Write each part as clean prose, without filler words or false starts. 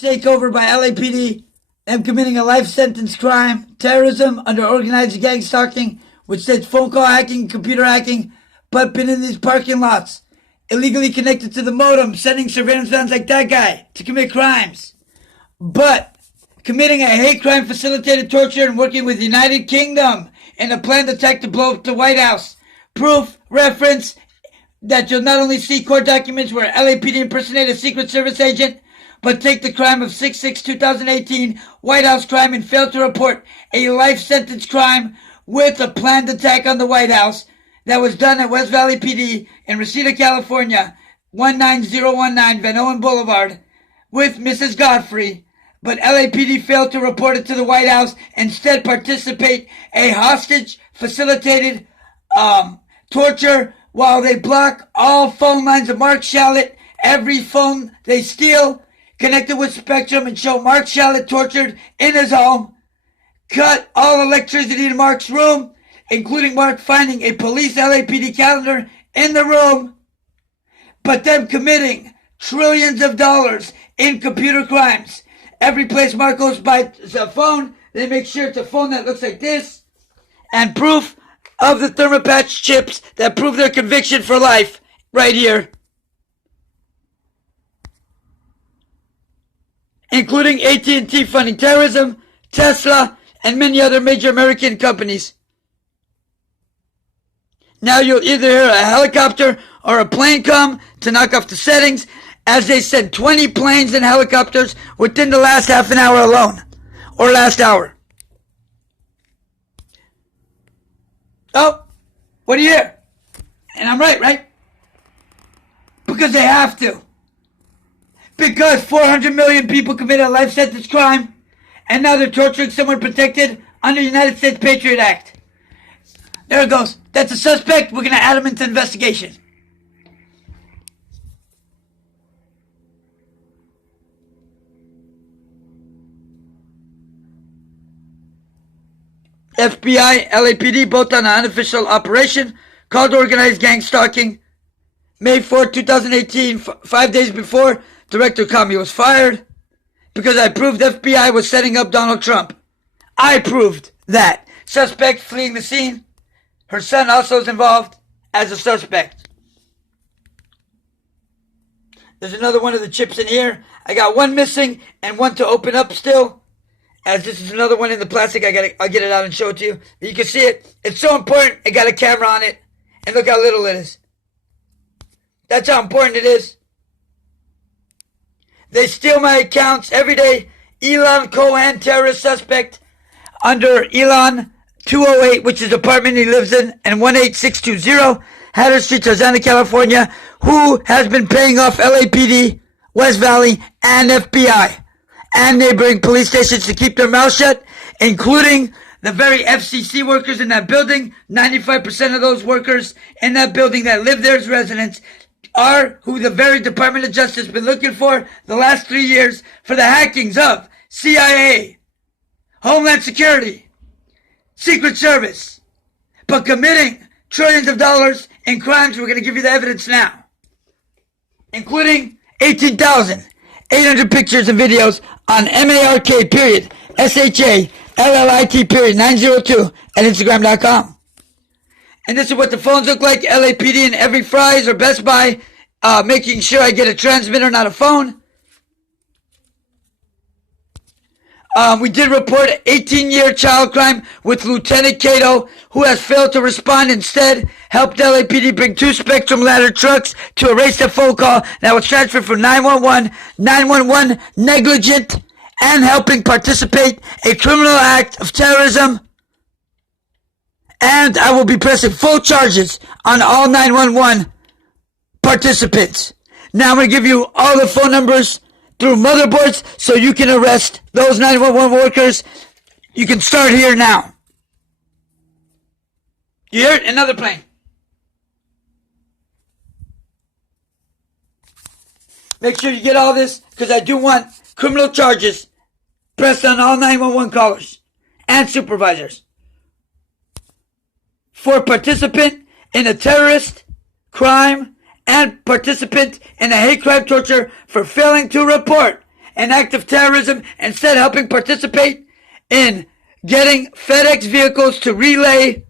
takeover by LAPD, am committing a life sentence crime, terrorism under organized gang stalking, which states phone call hacking, computer hacking, but been in these parking lots, illegally connected to the modem, sending surveillance vans like that guy to commit crimes. But committing a hate crime, facilitated torture, and working with the United Kingdom in a planned attack to blow up the White House. Proof, reference, that you'll not only see court documents where LAPD impersonated a Secret Service agent, but take the crime of 6/6/2018 White House crime and fail to report a life sentence crime with a planned attack on the White House that was done at West Valley PD in Reseda, California, 19019 Van Owen Boulevard, with Mrs. Godfrey. But LAPD failed to report it to the White House, instead participate a hostage facilitated torture while they block all phone lines of Mark Shallot, every phone they steal connected with Spectrum, and show Mark Shallot tortured in his home, cut all electricity in Mark's room, including Mark finding a police LAPD calendar in the room, but them committing trillions of dollars in computer crimes. Every place Mark goes by a phone, they make sure it's a phone that looks like this, and proof of the thermopatch chips that prove their conviction for life, right here. Including AT&T funding terrorism, Tesla, and many other major American companies. Now you'll either hear a helicopter or a plane come to knock off the settings, as they sent 20 planes and helicopters within the last half an hour alone, or last hour. Oh, what do you hear? And I'm right? Because they have to. Because 400 million people committed a life sentence crime, and now they're torturing someone protected under the United States Patriot Act. There it goes. That's a suspect. We're going to add him into investigation. FBI, LAPD, both on an unofficial operation called organized gang stalking. May 4, 2018, 5 days before Director Comey was fired, because I proved FBI was setting up Donald Trump. I proved that. Suspect fleeing the scene. Her son also is involved as a suspect. There's another one of the chips in here. I got one missing and one to open up still. As this is another one in the plastic, I'll get it out and show it to you. You can see it. It's so important. I got a camera on it. And look how little it is. That's how important it is. They steal my accounts every day. Elon Cohen, terrorist suspect, under Elon 208, which is the apartment he lives in, and 18620 Hatter Street, Tarzana, California, who has been paying off LAPD, West Valley, and FBI, and neighboring police stations to keep their mouth shut, including the very FCC workers in that building. 95% of those workers in that building that live there as residents are who the very Department of Justice has been looking for the last 3 years for the hackings of CIA, Homeland Security, Secret Service, but committing trillions of dollars in crimes. We're going to give you the evidence now, including 18,800 pictures and videos on MARK period SHALLIT period 902 at Instagram.com. And this is what the phones look like. LAPD in every Fry's or Best Buy, making sure I get a transmitter, not a phone. We did report an 18-year child crime with Lieutenant Cato, who has failed to respond. Instead, helped LAPD bring 2 Spectrum ladder trucks to erase the phone call that was transferred from 911 negligent, and helping participate a criminal act of terrorism. And I will be pressing full charges on all 911 participants. Now I'm going to give you all the phone numbers through motherboards so you can arrest those 911 workers. You can start here now. You hear it? Another plane. Make sure you get all this, because I do want criminal charges pressed on all 911 callers and supervisors for participant in a terrorist crime and participant in a hate crime torture for failing to report an act of terrorism, instead helping participate in getting FedEx vehicles to relay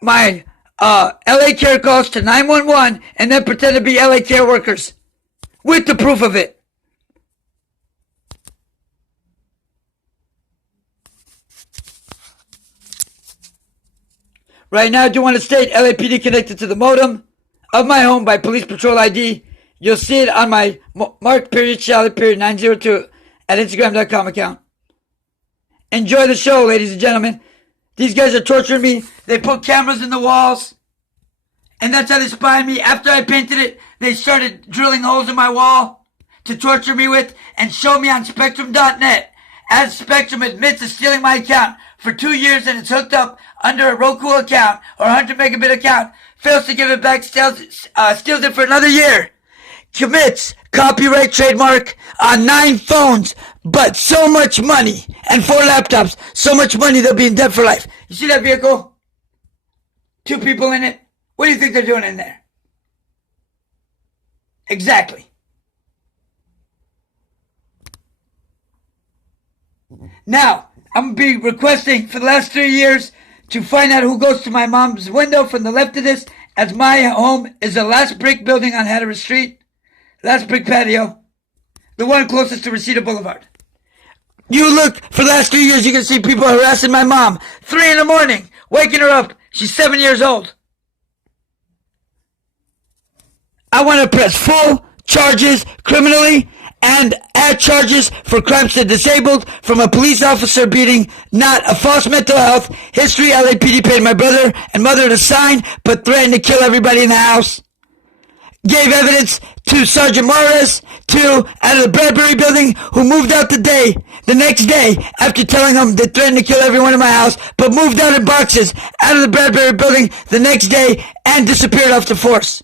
my LA Care calls to 911 and then pretend to be LA Care workers with the proof of it. Right now, I do want to state LAPD connected to the modem of my home by Police Patrol ID. You'll see it on my Mark period Charlotte period 902 at Instagram.com account. Enjoy the show, ladies and gentlemen. These guys are torturing me. They put cameras in the walls. And that's how they spy me. After I painted it, they started drilling holes in my wall to torture me with and show me on Spectrum.net. As Spectrum admits to stealing my account for 2 years and it's hooked up under a Roku account or 100 megabit account, fails to give it back, steals it for another year, commits copyright trademark on 9 phones, but so much money, and 4 laptops, so much money they'll be in debt for life. You see that vehicle? 2 people in it. What do you think they're doing in there? Exactly. Now, I'm going to be requesting for the last 3 years to find out who goes to my mom's window from the left of this, as my home is the last brick building on Hatteras Street, last brick patio, the one closest to Reseda Boulevard. You look, for the last 3 years, you can see people harassing my mom. 3 in the morning, waking her up. She's 7 years old. I want to press full charges criminally and add charges for crimes to disabled from a police officer beating, not a false mental health history. LAPD paid my brother and mother to sign, but threatened to kill everybody in the house. Gave evidence to Sergeant Morris, out of the Bradbury building, who moved out the next day, after telling them they threatened to kill everyone in my house, but moved out in boxes out of the Bradbury building the next day and disappeared off the force.